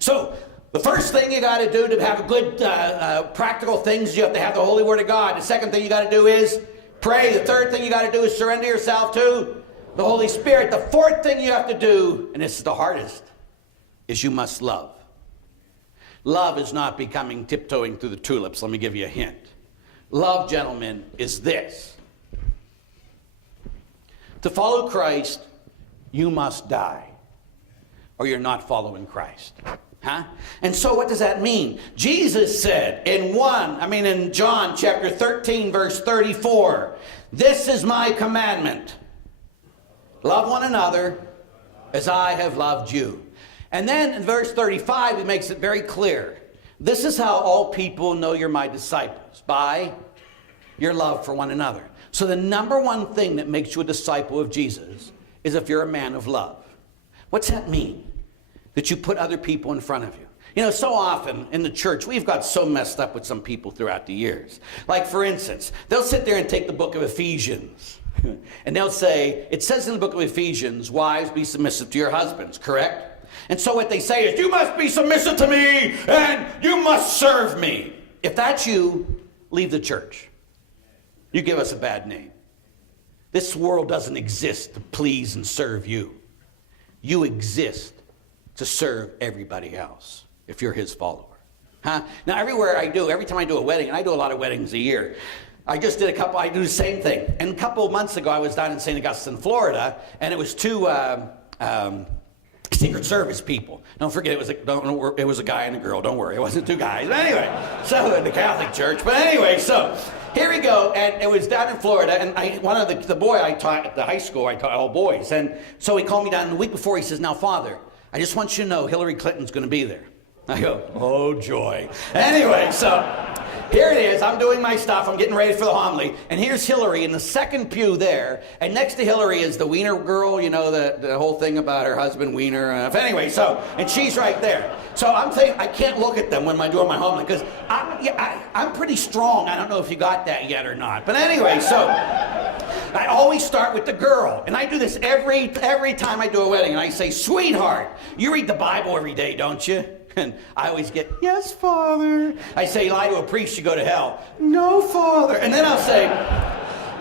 So the first thing you got to do to have a good practical things, you have to have the Holy Word of God. The second thing you got to do is pray. The third thing you got to do is surrender yourself to the Holy Spirit. The fourth thing you have to do, and this is the hardest, is you must love. Love is not becoming tiptoeing through the tulips. Let me give you a hint. Love, gentlemen, is this. To follow Christ, you must die, or you're not following Christ. Huh? And so what does that mean? Jesus said in John chapter 13, verse 34, this is my commandment. Love one another as I have loved you. And then in verse 35, he makes it very clear. This is how all people know you're my disciples, by your love for one another. So the number one thing that makes you a disciple of Jesus is if you're a man of love. What's that mean? That you put other people in front of you. You know, so often in the church, we've got so messed up with some people throughout the years. Like, for instance, they'll sit there and take the book of Ephesians. And they'll say, it says in the book of Ephesians, wives, be submissive to your husbands, correct? And so what they say is, you must be submissive to me, and you must serve me. If that's you, leave the church. You give us a bad name. This world doesn't exist to please and serve you. You exist to serve everybody else if you're his follower. Huh? Now, every time I do a wedding, and I do a lot of weddings a year, I do the same thing. And a couple of months ago, I was down in St. Augustine, Florida, and it was two Secret Service people. Don't forget, it was a guy and a girl. Don't worry, it wasn't two guys. But anyway, so in the Catholic Church. But anyway, so here we go, and it was down in Florida, and one of the boy I taught at the high school, I taught all boys, and so he called me down the week before. He says, now, Father, I just want you to know Hillary Clinton's going to be there. I go, oh, joy. Anyway, so here it is. I'm doing my stuff. I'm getting ready for the homily. And here's Hillary in the second pew there. And next to Hillary is the Wiener girl, you know, the whole thing about her husband, Wiener. Anyway, and she's right there. So I'm thinking, I can't look at them when I'm doing my homily because I'm pretty strong. I don't know if you got that yet or not. But anyway, so I always start with the girl. And I do this every time I do a wedding. And I say, sweetheart, you read the Bible every day, don't you? And I always get, yes, Father. I say, lie to a priest, you go to hell. No, Father. And then I'll say,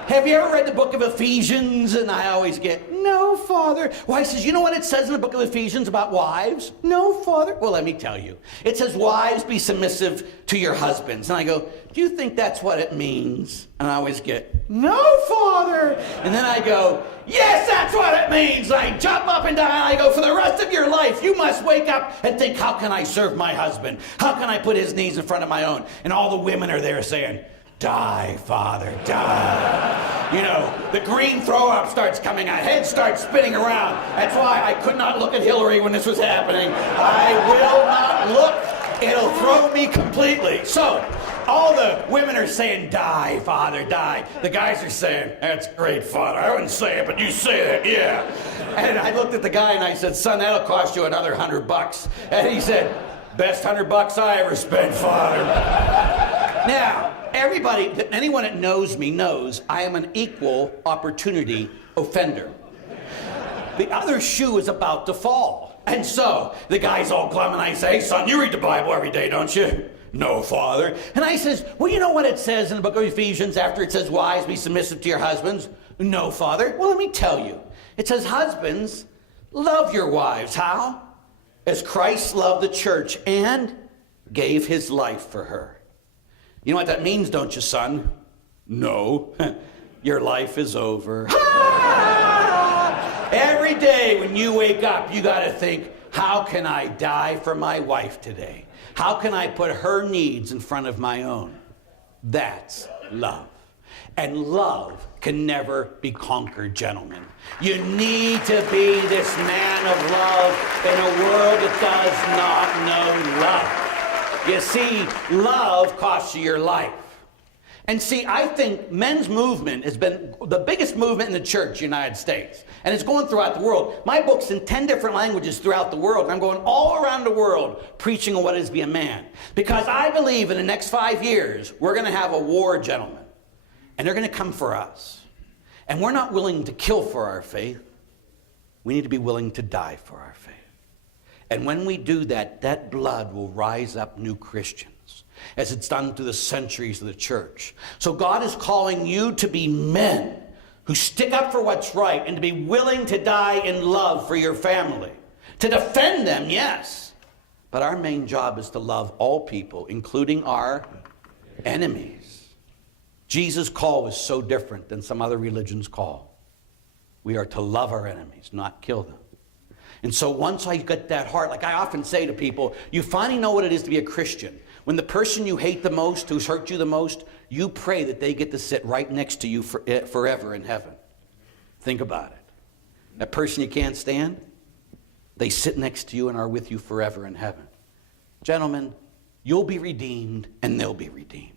have you ever read the book of Ephesians? And I always get, no, Father. Well, he says, you know what it says in the book of Ephesians about wives? No, Father. Well, let me tell you. It says, wives, be submissive to your husbands. And I go, do you think that's what it means? And I always get, no, Father. And then I go, yes, that's what it means. And I jump up and down. And I go, for the rest of your life, you must wake up and think, how can I serve my husband? How can I put his needs in front of my own? And all the women are there saying, die, Father, die. You know, the green throw-up starts coming out. Head starts spinning around. That's why I could not look at Hillary when this was happening. I will not look. It'll throw me completely. So, all the women are saying, die, Father, die. The guys are saying, that's great, Father. I wouldn't say it, but you say it, yeah. And I looked at the guy and I said, son, that'll cost you another $100. And he said, best $100 I ever spent, Father. Now, anyone that knows me knows I am an equal opportunity offender. The other shoe is about to fall. And so the guy's all glum and I say, hey, son, you read the Bible every day, don't you? No, Father. And I says, well, you know what it says in the book of Ephesians after it says, wives, be submissive to your husbands? No, Father. Well, let me tell you. It says, husbands, love your wives. How? As Christ loved the church and gave his life for her. You know what that means, don't you, son? No. Your life is over. Every day when you wake up, you got to think, how can I die for my wife today? How can I put her needs in front of my own? That's love. And love can never be conquered, gentlemen. You need to be this man of love in a world that does not know love. You see, love costs you your life. And see, I think men's movement has been the biggest movement in the church in the United States. And it's going throughout the world. My book's in 10 different languages throughout the world. And I'm going all around the world preaching on what it is to be a man. Because I believe in the next 5 years, we're going to have a war, gentlemen. And they're going to come for us. And we're not willing to kill for our faith. We need to be willing to die for our faith. And when we do that, that blood will rise up new Christians, as it's done through the centuries of the church. So God is calling you to be men who stick up for what's right and to be willing to die in love for your family. To defend them, yes. But our main job is to love all people, including our enemies. Jesus' call was so different than some other religions' call. We are to love our enemies, not kill them. And so once I get that heart, like I often say to people, you finally know what it is to be a Christian. When the person you hate the most, who's hurt you the most, you pray that they get to sit right next to you forever in heaven. Think about it. That person you can't stand, they sit next to you and are with you forever in heaven. Gentlemen, you'll be redeemed and they'll be redeemed.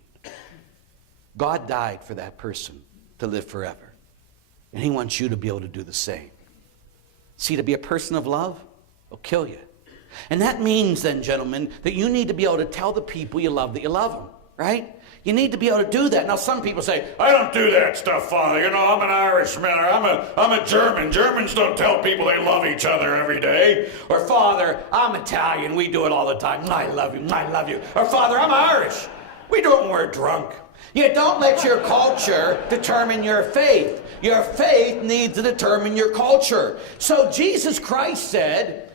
God died for that person to live forever. And he wants you to be able to do the same. See, to be a person of love will kill you. And that means then, gentlemen, that you need to be able to tell the people you love that you love them, right? You need to be able to do that. Now, some people say, I don't do that stuff, Father. You know, I'm an Irishman, or I'm a German. Germans don't tell people they love each other every day. Or, Father, I'm Italian. We do it all the time. I love you. I love you. Or, Father, I'm Irish. We do it when we're drunk. You don't let your culture determine your faith. Your faith needs to determine your culture. So Jesus Christ said,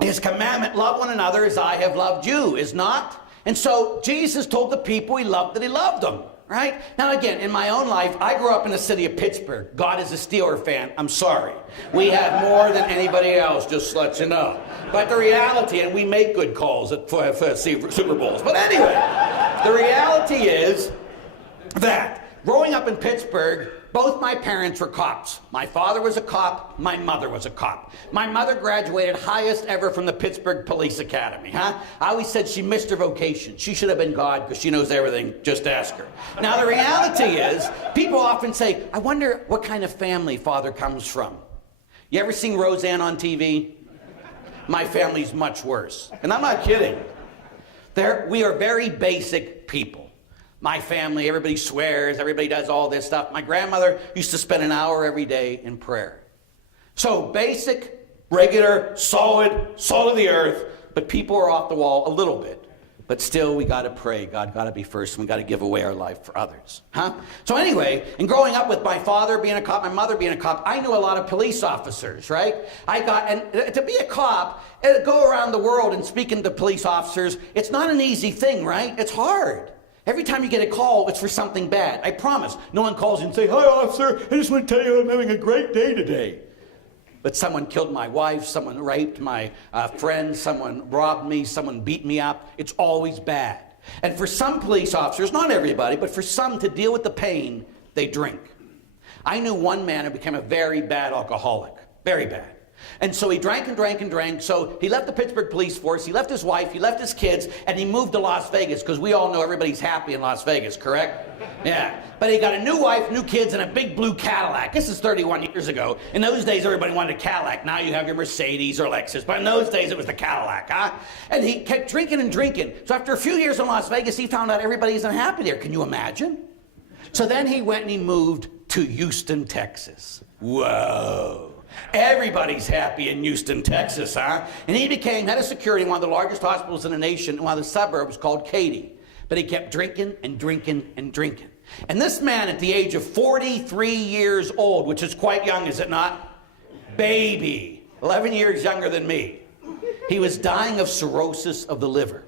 his commandment, love one another as I have loved you, is not. And so Jesus told the people he loved that he loved them, right? Now again, in my own life, I grew up in the city of Pittsburgh. God is a Steeler fan. I'm sorry. We have more than anybody else, just to let you know. But the reality, and we make good calls for Super Bowls. But anyway, the reality is that growing up in Pittsburgh, both my parents were cops. My father was a cop. My mother was a cop. My mother graduated highest ever from the Pittsburgh Police Academy, I always said she missed her vocation. She should have been God because she knows everything. Just ask her. Now, the reality is, people often say, I wonder what kind of family Father comes from. You ever seen Roseanne on TV? My family's much worse. And I'm not kidding. We are very basic people. My family, everybody swears, everybody does all this stuff. My grandmother used to spend an hour every day in prayer. So basic, regular, solid, salt of the earth, but people are off the wall a little bit. But still, we got to pray. God got to be first, and we got to give away our life for others. So anyway, and growing up with my father being a cop, my mother being a cop, I knew a lot of police officers, right? And to be a cop, and go around the world and speaking to police officers, it's not an easy thing, right? It's hard. Every time you get a call, it's for something bad. I promise. No one calls you and say, hi, officer, I just want to tell you I'm having a great day today. But someone killed my wife, someone raped my friend, someone robbed me, someone beat me up. It's always bad. And for some police officers, not everybody, but for some to deal with the pain, they drink. I knew one man who became a very bad alcoholic. Very bad. And so he drank and drank and drank. So he left the Pittsburgh police force, he left his wife, he left his kids, and he moved to Las Vegas, because we all know everybody's happy in Las Vegas, correct? Yeah. But he got a new wife, new kids, and a big blue Cadillac. This is 31 years ago. In those days, everybody wanted a Cadillac. Now you have your Mercedes or Lexus. But in those days, it was the Cadillac, And he kept drinking and drinking. So after a few years in Las Vegas, he found out everybody's unhappy there. Can you imagine? So then he went and he moved to Houston, Texas. Whoa. Everybody's happy in Houston, Texas, And he became head of security in one of the largest hospitals in the nation, in one of the suburbs called Katy. But he kept drinking and drinking and drinking. And this man, at the age of 43 years old, which is quite young, is it not? Baby, 11 years younger than me. He was dying of cirrhosis of the liver.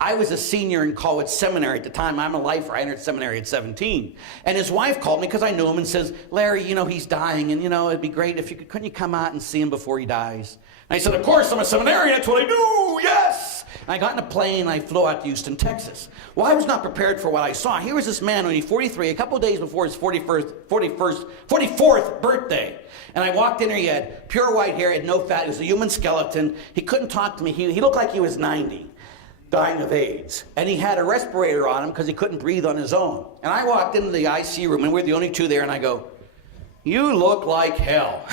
I was a senior in college seminary at the time. I'm a lifer. I entered seminary at 17. And his wife called me because I knew him and says, Larry, he's dying, and it'd be great if couldn't you come out and see him before he dies? And I said, of course, I'm a seminarian. That's what I do. Yes. And I got in a plane and I flew out to Houston, Texas. Well, I was not prepared for what I saw. Here was this man when he was 43, a couple of days before his 44th birthday. And I walked in there, he had pure white hair, he had no fat, he was a human skeleton. He couldn't talk to me. He looked like he was 90. Dying of AIDS. And he had a respirator on him because he couldn't breathe on his own. And I walked into the ICU room, and we're the only two there, and I go, you look like hell.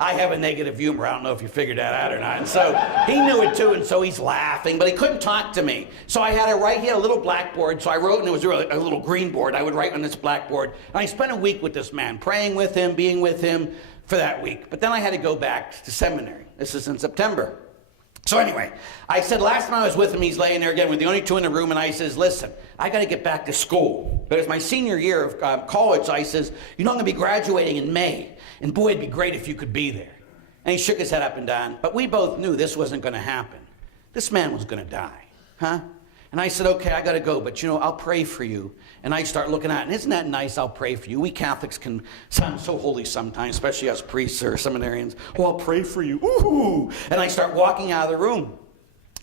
I have a negative humor. I don't know if you figured that out or not. And so he knew it too, and so he's laughing, but he couldn't talk to me. So he had a little blackboard, so I wrote, and it was really a little green board. I would write on this blackboard. And I spent a week with this man, praying with him, being with him for that week. But then I had to go back to seminary. This is in September. So anyway, I said last time I was with him, he's laying there again. We're the only two in the room, and I says, listen, I got to get back to school. But it's my senior year of college. I says, you know, I'm going to be graduating in May. And boy, it'd be great if you could be there. And he shook his head up and down. But we both knew this wasn't going to happen. This man was going to die. Huh? And I said, okay, I got to go. But, you know, I'll pray for you. And I start looking at it. And isn't that nice? I'll pray for you. We Catholics can sound so holy sometimes, especially us priests or seminarians. Oh, I'll pray for you. Ooh. And I start walking out of the room.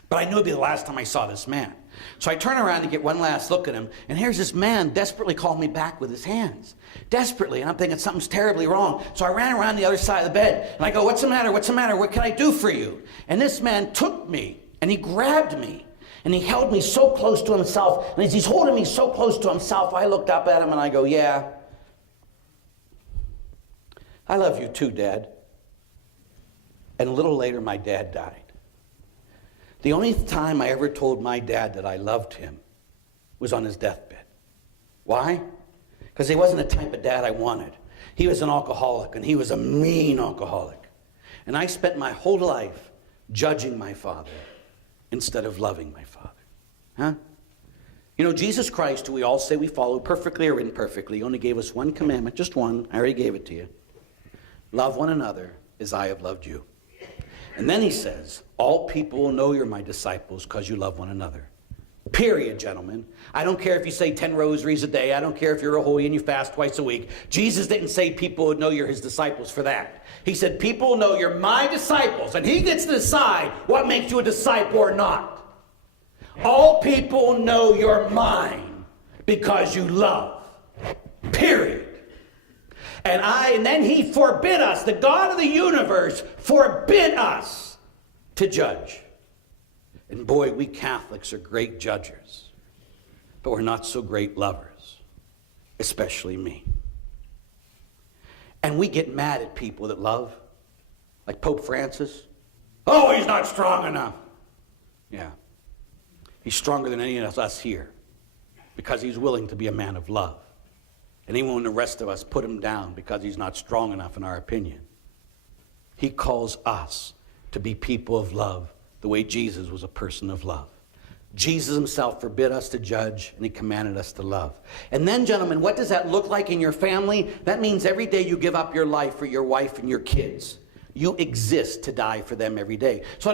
But I knew it'd be the last time I saw this man. So I turn around to get one last look at him, and here's this man desperately calling me back with his hands. Desperately, and I'm thinking something's terribly wrong. So I ran around the other side of the bed, and I go, what's the matter? What's the matter? What can I do for you? And this man took me, and he grabbed me, and he held me so close to himself. And as he's holding me so close to himself, I looked up at him, and I go, yeah, I love you too, Dad. And a little later, my dad died. The only time I ever told my dad that I loved him was on his deathbed. Why? Because he wasn't the type of dad I wanted. He was an alcoholic, and he was a mean alcoholic. And I spent my whole life judging my father instead of loving my father. Huh? You know, Jesus Christ, who we all say we follow perfectly or imperfectly, only gave us one commandment, just one. I already gave it to you. Love one another as I have loved you. And then he says, all people will know you're my disciples because you love one another. Period, gentlemen. I don't care if you say 10 rosaries a day. I don't care if you're a holy and you fast twice a week. Jesus didn't say people would know you're his disciples for that. He said people will know you're my disciples. And he gets to decide what makes you a disciple or not. All people know you're mine because you love. Period. And then he forbid us, the God of the universe forbid us to judge. And boy, we Catholics are great judges, but we're not so great lovers, especially me. And we get mad at people that love, like Pope Francis. Oh, he's not strong enough. Yeah, he's stronger than any of us here because he's willing to be a man of love. And even when the rest of us put him down because he's not strong enough in our opinion, he calls us to be people of love the way Jesus was a person of love. Jesus himself forbid us to judge, and he commanded us to love. And then, gentlemen, what does that look like in your family? That means every day you give up your life for your wife and your kids. You exist to die for them every day. So